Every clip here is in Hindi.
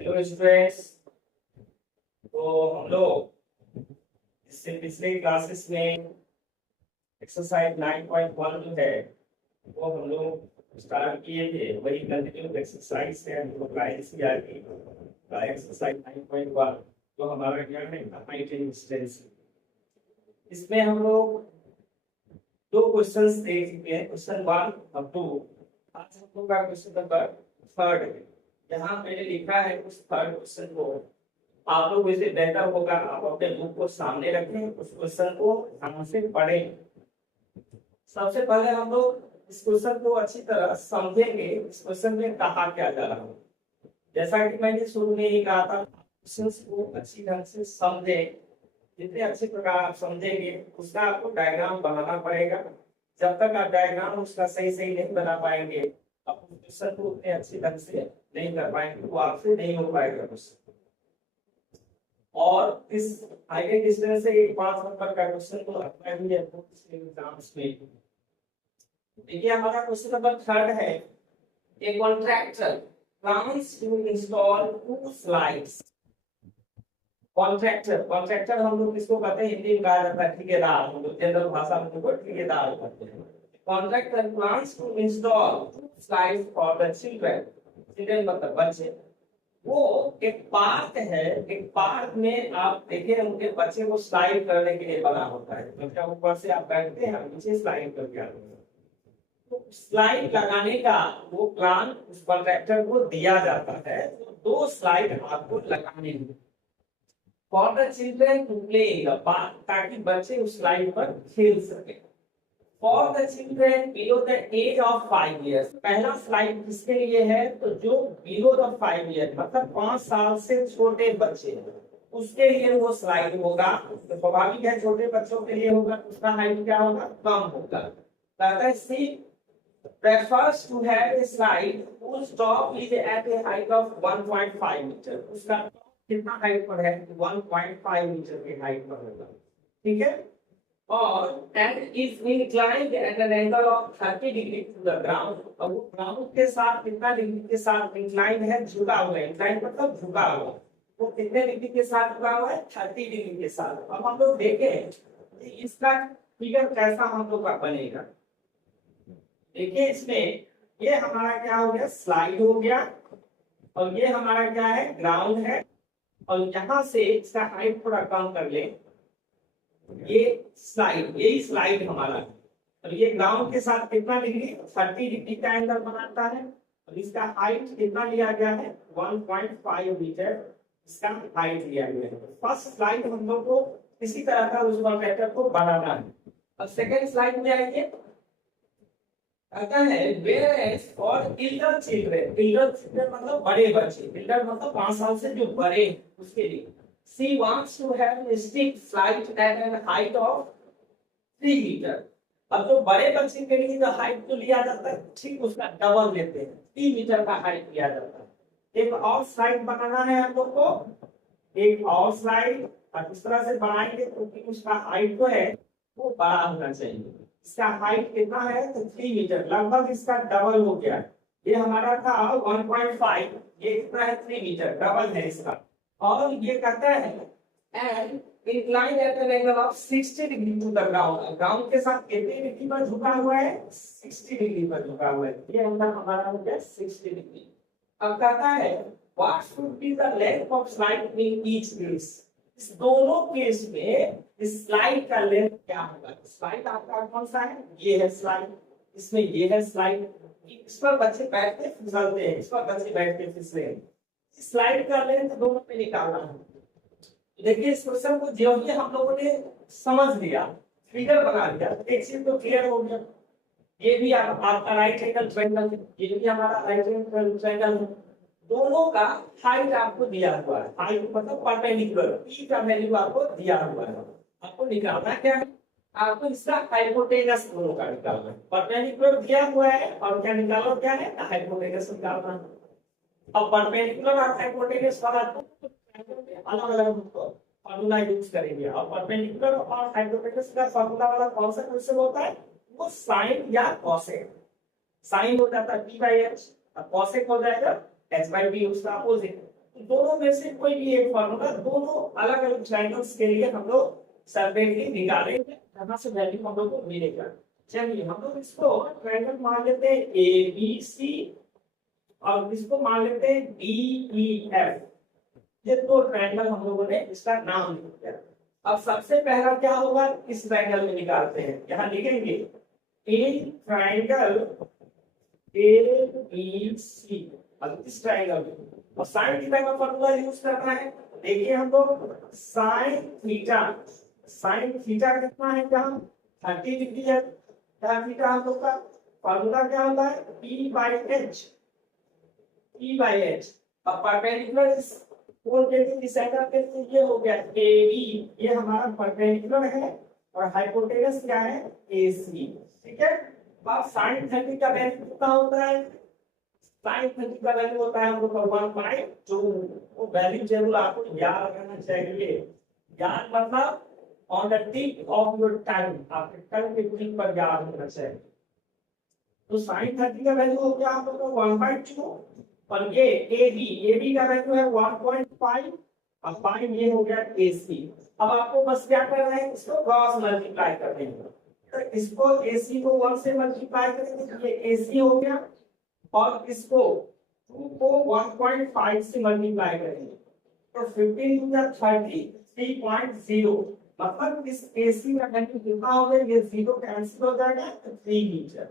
Hello students. तो हम लोग इससे पिछले क्लासेस में एक्सरसाइज 9.1 जो है वो हम लोग स्टार्ट किए थे, वही कंटिन्यू एक्सरसाइज है। हम लोग का एनसीईआरटी का एक्सरसाइज 9.1 जो हमारा क्या है, हाइट एंड डिस्टेंस। इसमें हम लोग दो क्वेश्चंस देख चुके हैं, क्वेश्चन 1 और 2। आज हम लोग का क्वेश्चन नंबर 3 है। यहाँ मैंने लिखा है उस थर्ड क्वेश्चन को आप लोग इसे बेहतर होगा आप अपने बुक को सामने रखें, उस क्वेश्चन को ध्यान से पढ़ें। सबसे पहले हम लोग इस क्वेश्चन को अच्छी तरह समझेंगे, इस क्वेश्चन में कहा क्या जा रहा है। जैसा कि मैंने शुरू में ही कहा था, क्वेश्चन को अच्छी ढंग से समझें। जितने अच्छे प्रकार आप समझेंगे उसका आपको डायग्राम बनाना पड़ेगा। जब तक आप डायग्राम उसका सही सही नहीं बना पाएंगे, आप उस क्वेश्चन को उतने अच्छी ढंग से नहीं कर पाएंगे, वो आपसे नहीं हो पाएगा क्वेश्चन। और इस हाइट एंड डिस्टेंस से एक 5 नंबर का क्वेश्चन को अप्लाई हुई है एग्जाम्स में। देखिए हमारा क्वेश्चन नंबर 3 है, a contractor plans to install 2 slides. Contractor हम लोग किसको कहते हैं, हिंदी में कहा जाता है ठेकेदार, हम लोग जनरल भाषा में उनको ठेकेदार कहते हैं। Contractor plans to install 2 slides for the children. Children मतलब बच्चे। वो एक पार्क है, एक पार्क में आप देखे होंगे बच्चे को स्लाइड करने के लिए बना होता है। बच्चा ऊपर से आप बैठते हैं, नीचे स्लाइड करके आते हैं। तो स्लाइड लगाने का वो प्लान उस कॉन्ट्रैक्टर को दिया जाता है। तो 2 स्लाइड आपको लगाने हैं for the children to play in the park, ताकि बच्चे उस स्लाइड पर खेल सके। For the children below the age of 5 years. पहला स्लाइड किसके लिए है, तो जो बिलो द 5 इयर्स मतलब 5 साल से छोटे बच्चे उसके लिए वो स्लाइड होगा। तो स्वाभाविक है छोटे बच्चों के लिए होगा, उसका हाइट क्या होगा, कम होगा। कहता है सी prefers to have a slide whose top is at a height of 1.5 metre. उसका कितना हाइट पर है, 1.5 मीटर की हाइट पर होगा, ठीक है। और and is inclined at an angle of 30 degree to the ground। और वो ग्राउंड के साथ कितना डिग्री के साथ इंक्लाइन है, झुका हुआ है। इंक्लाइन मतलब झुका हुआ। वो कितने डिग्री के साथ झुका हुआ है, 30 डिग्री के साथ। अब हम लोग देखें इसका फिगर कैसा हम लोग का बनेगा। देखिए इसमें ये हमारा क्या हो गया, स्लाइड हो गया, और ये हमारा क्या है, ग्राउंड है। और यहाँ से इसका हाइट थोड़ा कम कर ले, ये स्लाइड, यही स्लाइड हमारा है। और ये ग्राउंड के साथ कितना डिग्री, 30 डिग्री का एंगल बनाता है। और इसका हाइट कितना लिया गया है, 1.5 मीटर इसका हाइट लिया गया है। फर्स्ट स्लाइड हम लोग को इसी तरह का उस कॉन्ट्रैक्टर को बनाना है। अब सेकेंड स्लाइड में आएंगे, कहता है whereas for elder children, elder children मतलब बड़े बच्चे, elder मतलब 5 साल से जो बड़े उसके लिए she wants to have a stick slide at a height of 3 metre. अब जो बड़े बच्चे के लिए जो हाइट तो लिया जाता है ठीक उसका डबल लेते हैं, 3 मीटर का हाइट लिया जाता है। एक और स्लाइड बनाना है हम लोग को, एक और स्लाइड, और इस तरह से बनाएंगे क्योंकि उसका हाइट जो है वो बड़ा होना चाहिए। इसका हाइट कितना है, तो 3 मीटर, लगभग इसका डबल हो गया। ये हमारा था 1.5, ये कितना है, 3 मीटर, डबल है इसका। और ये कहता है and incline at an angle of 60 degree to the ground. Ground के साथ कितने डिग्री पर झुका हुआ है, 60 डिग्री पर झुका हुआ है। ये हमारा हो गया 60 डिग्री। अब कहता है what should be the length of slide in each case. इस दोनों केस में इस स्लाइड का लेंथ क्या होगा। स्लाइड आपका कौन सा है, ये है स्लाइड, इसमें ये है स्लाइड। इस पर बच्चे बैठते फिसलते हैं, इस पर बच्चे बैठते फिसले। स्लाइड का लेंथ दोनों पे निकालना है। देखिए इस क्वेश्चन को जो भी हम लोगों ने समझ लिया, फिगर बना लिया, एक चीज तो क्लियर हो गया। ये भी आपका राइट एंगल ट्रायंगल है, ये भी हमारा राइट एंगल ट्रायंगल है। दोनों का हाइट आपको दिया हुआ है, हाइट मतलब परपेंडिकुलर, पी का वैल्यू आपको दिया हुआ है। आपको निकालना क्या है, आपको इसका हाइपोटेनस दोनों का निकालना है। परपेंडिकुलर दिया हुआ है और क्या निकालो, क्या है, हाइपोटेनस निकालना है। अब परपेंडिकुलर और हाइपोटेनस वाला अलग अलग फॉर्मूला यूज करेंगे। और परपेंडिकुलर और हाइपोटेनस का फॉर्मूला वाला कौन सा क्वेश्चन होता है, वो साइन या कॉसेक। साइन हो जाता है p/h अब cosec हो जाएगा h by b उसका अपोजिट। दोनों में से कोई भी एक फॉर्मूला दोनों अलग अलग ट्रायंगल्स के लिए हम लोग सेपरेटली निकालेंगे, जहां से वैल्यू हम लोग को मिलेगा। चलिए हम लोग इसको ट्रायंगल मान लेते हैं ए बी सी और इसको मान लेते हैं डी ई एफ। ये दो ट्रायंगल हम लोगों ने इसका नाम लिया। अब सबसे पहला क्या होगा, इस ट्रायंगल में निकालते हैं। यहाँ लिखेंगे ए ट्रायंगल ए बी सी। अब इस ट्रायंगल में और साइन थीटा का फॉर्मूला यूज करना है। देखिए हम लोग साइन थीटा कितना है, जहां 30 डिग्री है, tan थीटा हम लोग का फॉर्मूला क्या होता है p by h। अब परपेंडिकुलर इस कोण के लिए इस एंगल के लिए ये हो गया AB, ये हमारा परपेंडिकुलर है और हाइपोटेनस क्या है AC। ठीक है, अब sin 30 का वैल्यू कितना होता है, sin 30 का वैल्यू होता है हम लोग का 1/2। वो वैल्यू जरूर आपको याद रखना चाहिए। याद मतलब on the tip of your tongue, आपके टंग के टिप पर याद होना चाहिए। तो sin 30 का वैल्यू हो गया आप लोग का 1/2 और ये AB का वैल्यू है 1.5 और 5 ये हो गया AC। अब आपको बस क्या करना है, इसको क्रॉस मल्टीप्लाई कर देंगे। तो इसको AC को 1 से मल्टीप्लाई करेंगे तो ये AC हो गया और इसको 2 को 1.5 से मल्टीप्लाई करेंगे तो 15 × 30 3.0। मतलब इस AC का वैल्यू कितना हो गया, ये 0 कैंसिल हो जाएगा तो 3 मीटर।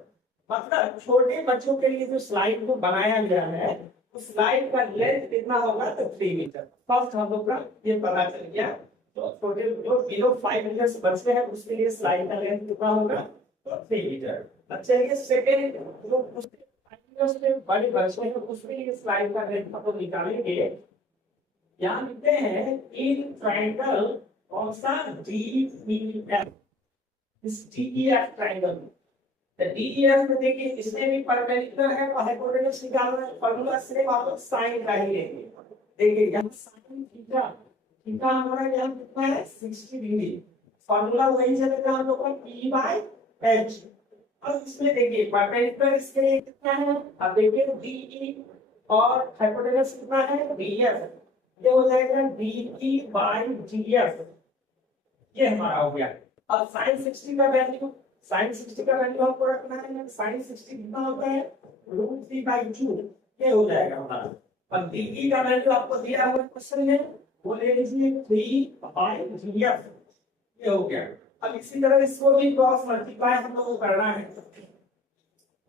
मतलब छोटे बच्चों के लिए जो स्लाइड को बनाया गया है उस स्लाइड का लेंथ कितना होगा तो 3 मीटर। फर्स्ट हम लोग का ये पता चल गया। तो छोटे जो बिलो 5 मीटर बच्चे हैं उसके लिए स्लाइड का लेंथ कितना होगा तो 3 मीटर। अच्छा ये सेकेंड जो उसके 5 मीटर से बड़े बच्चे हैं उसके लिए स्लाइड का लेंथ हम लोग निकालेंगे। यहाँ लिखते हैं इन ट्रायंगल कौन सा DEF, इस DEF ट्रायंगल तो DEF में देखिए इसमें भी परपेंडिकुलर है और हाइपोटेनस निकालना है। फार्मूला सिर्फ आप लोग साइन का ही लेंगे। देखिए यहाँ साइन थीटा हमारा यहाँ कितना है 60 डिग्री। फार्मूला वही चलेगा हम लोग का P by H। अब इसमें देखिए परपेंडिकुलर इसके लिए कितना है, अब देखिए DE और हाइपोटेनस कितना है DF, ये हो जाएगा DE by DF। ये हमारा हो गया। अब sin 60 का वैल्यू हमको रखना है। sin 60 कितना होता है √3/2, ये हो जाएगा हमारा। अब DE का वैल्यू आपको दिया हुआ क्वेश्चन में, वो ले लीजिए 3/GF, ये हो गया। अब इसी तरह इसको भी क्रॉस मल्टीप्लाई हम लोग को करना है।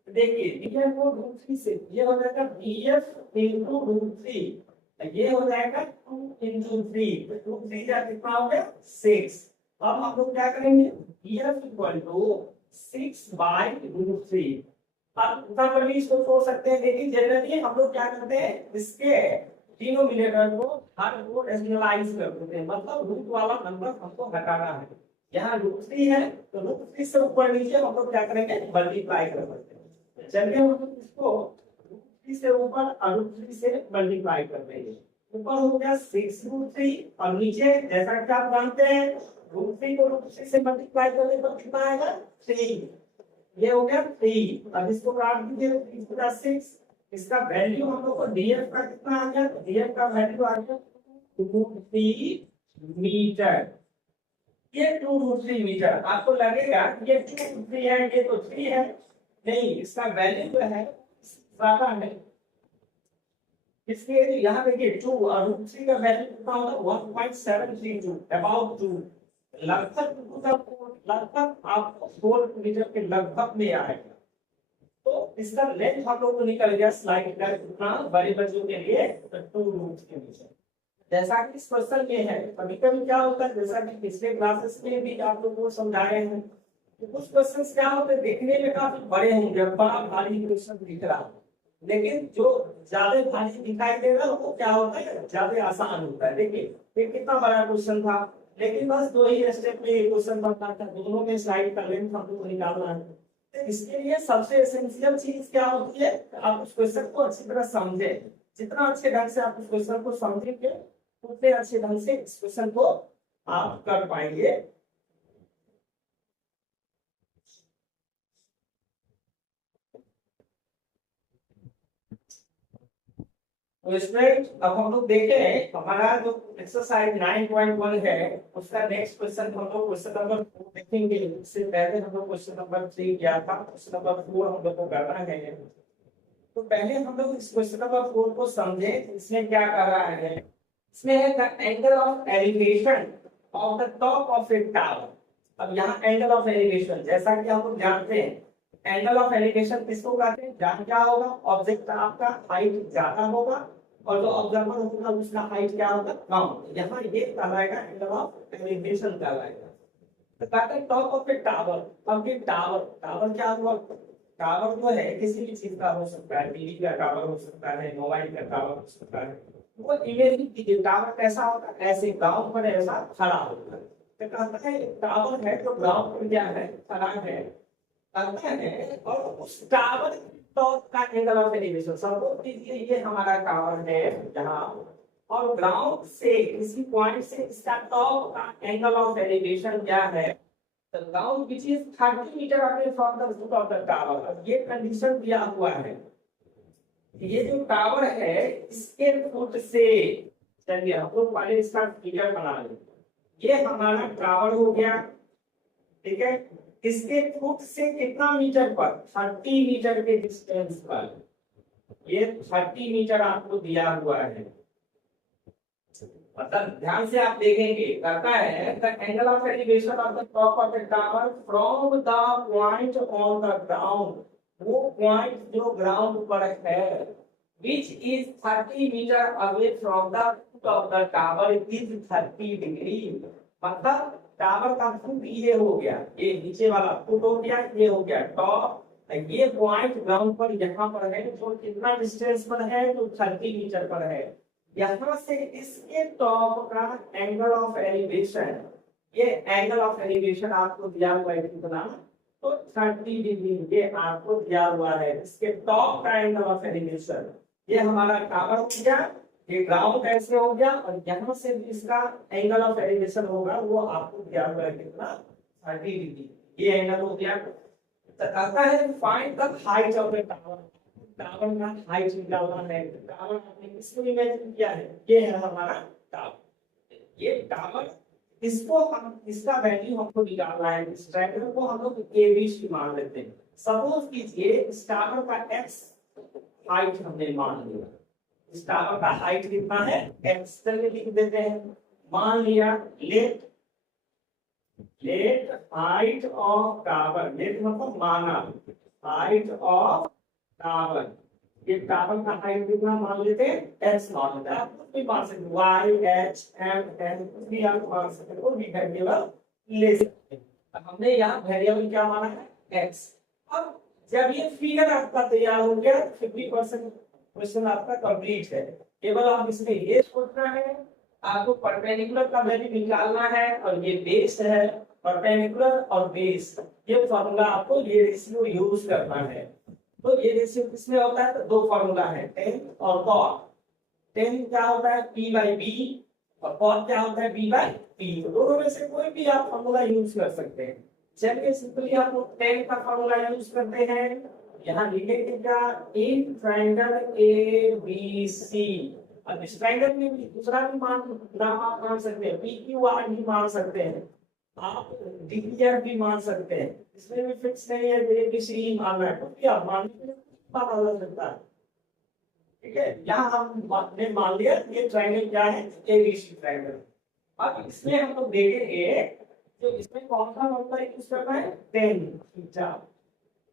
देखिए DF को √3 से ये हो जाएगा BF × √3, ये हो जाएगा 2 × 3, 2 3 जा कितना हो गया 6। अब हम लोग क्या करेंगे BF = 6/√3। अब उतना पर भी इसको सोच सकते हैं, लेकिन जनरली हम लोग क्या करते हैं इसके डिनोमिनेटर को हर को रेशनलाइज कर देते हैं, मतलब रूट वाला नंबर हमको हटाना है। यहाँ √3 है तो √3 से ऊपर नीचे हम लोग क्या करेंगे मल्टीप्लाई कर देते हैं। चलिए हम लोग इसको √3 से ऊपर और √3 से मल्टीप्लाई कर देंगे। ऊपर हो गया 6√3 और नीचे जैसा कि आप जानते हैं √3 को √3 से मल्टीप्लाई करने पर कितना आएगा 3, ये हो गया 3। अब इसको काट दीजिए 3 × 6, इसका वैल्यू हम लोग को DF का कितना आ गया, DF का वैल्यू आ गया 2√3 मीटर। ये 2√3 मीटर। आपको लगेगा ये 2√3 है ये तो 3 है, नहीं इसका वैल्यू जो है ज्यादा है। इसलिए यहाँ देखिए 2 और √3 का वैल्यू कितना होगा 1.732, अबाउट 2, लगभग आपको 4 मीटर के लगभग में आएगा। तो इसका लेंथ हम लोग को निकल गया स्लाइड का कितना बड़े बच्चों के लिए 2√3 मीटर। जैसा कि इस क्वेश्चन में है, कभी कभी क्या होता है जैसा कि पिछले क्लासेस में भी आप लोगों को समझाए हैं तो कुछ क्वेश्चंस क्या होते हैं देखने में काफी बड़े होंगे, बड़ा भारी क्वेश्चन दिख रहा है, लेकिन जो ज्यादा भारी दिखाई दे रहा है वो क्या होता है ज्यादा आसान होता है। देखिए ये कितना बड़ा क्वेश्चन था, लेकिन बस 2 ही स्टेप में ये क्वेश्चन बनता था, दोनों में स्लाइड का लेंथ हम लोग को निकालना है। तो इसके लिए सबसे एसेंशियल चीज क्या होती है, आप उस क्वेश्चन को अच्छी तरह समझे। जितना अच्छे ढंग से आप उस क्वेश्चन को समझेंगे उतने अच्छे ढंग से इस क्वेश्चन को आप कर पाएंगे। तो इसमें अब हम लोग देखें हमारा जो एक्सरसाइज 9.1 है उसका नेक्स्ट क्वेश्चन हम लोग क्वेश्चन नंबर 4 देखेंगे। इससे पहले हम लोग क्वेश्चन नंबर 3 किया था, क्वेश्चन नंबर 4 हम लोग को करना है। तो पहले हम लोग इस क्वेश्चन नंबर 4 को समझे, इसमें क्या कर रहा है। इसमें है the angle of elevation of the top of A tower. अब यहाँ एंगल ऑफ एलिवेशन जैसा कि हम लोग जानते हैं, एंगल ऑफ एलिवेशन किसको कहते हैं, जहाँ क्या होगा ऑब्जेक्ट का आपका हाइट ज्यादा होगा और जो ऑब्जर्वर होगा उसका हाइट क्या होगा कम। यहाँ ये कहलाएगा एंगल ऑफ एलिवेशन कहलाएगा। तो कहते हैं टॉप ऑफ ए टावर। अब ये टावर टावर क्या हुआ, टावर जो है किसी भी चीज का हो सकता है, टीवी का टावर हो सकता है, मोबाइल का टावर हो सकता है। वो इमेजिन कीजिए टावर कैसा होता है, ऐसे ग्राउंड पर ऐसा खड़ा होता है। तो कहता है टावर है तो ग्राउंड पर क्या है खड़ा है करता है, और उस टावर टॉप का एंगल ऑफ एलिवेशन सपोज कीजिए ये हमारा टावर है जहाँ, और ग्राउंड से किसी पॉइंट से इसका टॉप का एंगल ऑफ एलिवेशन क्या है, the ground which is 30 metre away from the foot of the tower। अब ये कंडीशन दिया हुआ है, ये जो टावर है इसके फुट से, चलिए हम लोग पहले इसका फिगर बना लें। ये हमारा टावर हो गया, ठीक है। इसके फुट से कितना मीटर पर, 30 मीटर के डिस्टेंस पर, ये 30 मीटर आपको दिया हुआ है। मतलब ध्यान से आप देखेंगे कहता है the angle of elevation of the top of the tower from the point on the ground, वो पॉइंट जो ग्राउंड पर है, which is 30 metre away from the foot of the tower is 30 degree. मतलब टावर का फुट ये हो गया, ये नीचे वाला फुट हो गया, ये हो गया टॉप, ये पॉइंट ग्राउंड पर यहाँ पर है तो कितना डिस्टेंस पर है, तो 30 मीटर पर है। यहाँ से इसके टॉप का एंगल ऑफ एलिवेशन, ये एंगल ऑफ एलिवेशन आपको दिया हुआ है कितना, तो 30 डिग्री ये आपको दिया हुआ है। इसके टॉप का एंगल ऑफ एलिवेशन, ये हमारा टावर हो गया, ये ग्राउंड ऐसे हो गया, और यहाँ से इसका एंगल ऑफ एलिवेशन होगा वो आपको दिया हुआ है कितना, 30 डिग्री ये एंगल हो गया। तो कहता है find the height of the tower, tower का हाइट निकालना है। टावर आपने किसको इमेजिन किया है, ये है हमारा टावर। ये टावर इसको हम इसका वैल्यू हमको निकालना है, इस ट्रायंगल को हम लोग एबीसी मान लेते हैं। सपोज कीजिए इस टावर का एक्स हाइट हमने मान लिया, इस टावर का हाइट कितना है एक्स, चलिए लिख देते हैं। मान लिया let height of tower, let मतलब माना हाइट ऑफ टावर, ये टावर का हाइट कितना मान लेते हैं एक्स मान लेते हैं। आप कुछ भी मान सकते वाई एच एम एन कुछ भी आप मान सकते हो, भी वेरिएबल ले सकते हैं। हमने यहाँ वेरिएबल क्या माना है एक्स। अब जब ये फिगर आपका तैयार हो गया 50% क्वेश्चन आपका कंप्लीट है। केवल आप इसमें ये सोचना है आपको परपेंडिकुलर का वैल्यू निकालना है, और ये बेस है परपेंडिकुलर और बेस, ये फॉर्मूला आपको ये रेशियो यूज करना है। तो ये रेशियो किसमें होता है, तो दो फॉर्मूला है टेन और कॉट। टेन क्या होता है p बाई बी, और कॉट क्या होता है b बाई पी। तो दोनों में से कोई भी आप फॉर्मूला यूज कर सकते हैं। चलिए सिंपली आप लोग टेन का फॉर्मूला यूज करते हैं। यहाँ लिखेगा in triangle A B C. अब इस ट्रायंगल में भी दूसरा भी नाम आप मान सकते हैं, पी क्यू आर भी मान सकते हैं, आप डीआर भी मान सकते हैं, इसमें भी फिक्स नहीं है एबीसी मानना है, क्योंकि आप मानने में बदल सकता है। ठीक है, यहाँ हमने मान लिया ये ट्रायंगल क्या है एबीसी ट्रायंगल। अब इसमें हम लोग देखेंगे तो इसमें कौन सा फॉर्मूला यूज करना है, टेन थीटा।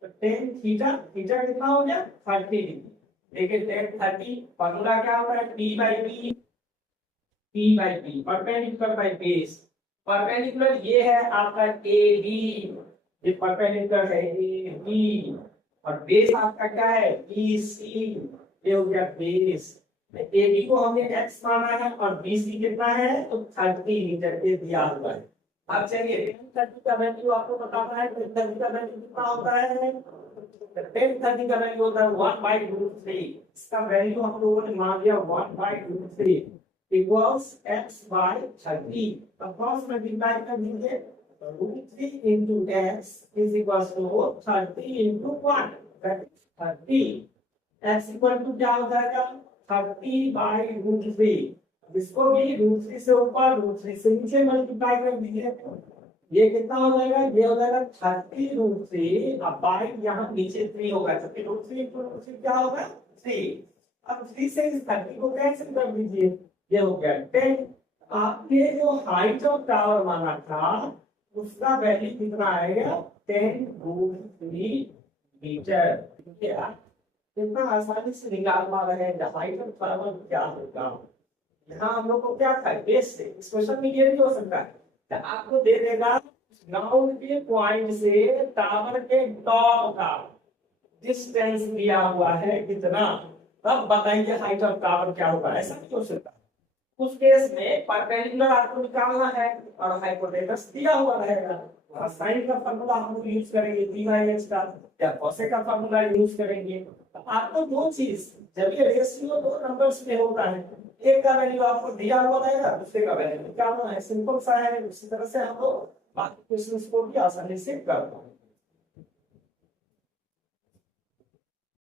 तो टेन थीटा, थीटा कितना हो गया 30 डिग्री। देखिए टेन 30 फॉर्मूला क्या होता है p by b perpendicular by base. Perpendicular ये है आपका ए बी, ये परपेंडिकुलर है ए बी, और बेस आपका क्या है बी सी, ये हो गया बेस। ए बी को हमने x माना है और बी सी कितना है तो 30 मीटर के दिया हुआ है। अब चलिए 1030 का वैल्यू आपको बताना है, 1030 का वैल्यू कितना होता है, 1030 का वैल्यू होता है 1/√3। इसका वैल्यू हम लोगों ने मान लिया 1/√3 इक्वल्स x by 30। अब क्रॉस मल्टीप्लाई कर दीजिए, √3 into x is equals to 30 into 1, that is 30। x equal to क्या हो जाएगा 30/√3, इसको भी √3 से ऊपर √3 से नीचे मल्टीप्लाई कर दीजिए, ये कितना हो जाएगा, ये हो जाएगा 30√3, अब बाई यहाँ नीचे 3 होगा, क्योंकि √3 × √3 क्या होगा 3। अब 3 से इस 30 को कैंसिल कर दीजिए, ये हो गया 10। आपने जो हाइट ऑफ टावर माना था उसका वैल्यू कितना आएगा, 10√3 मीटर। ठीक है, कितना आसानी से निकाल पा रहे हैं हाइट ऑफ टावर क्या होगा। यहाँ हम लोग को क्या था, बेस से इस क्वेश्चन में ये नहीं हो सकता है, तो आपको दे देगा ग्राउंड के पॉइंट से टावर के टॉप का डिस्टेंस दिया हुआ है कितना, तब बताइए हाइट ऑफ टावर क्या होगा, ऐसा नहीं हो सकता। उस केस में परपेंडिकुलर आपको निकालना है और हाइपोटेनस दिया हुआ रहेगा, साइन का फार्मूला हम लोग यूज करेंगे p/x का, या कॉसेक का फार्मूला यूज करेंगे। तो आपको दो चीज, जब ये रेशियो दो नंबर्स में होता है, एक का वैल्यू आपको दिया हुआ रहेगा, दूसरे का वैल्यू निकालना है, सिंपल सा है। उसी तरह से हम लोग बाकी क्वेश्चंस को भी आसानी से कर पाएंगे।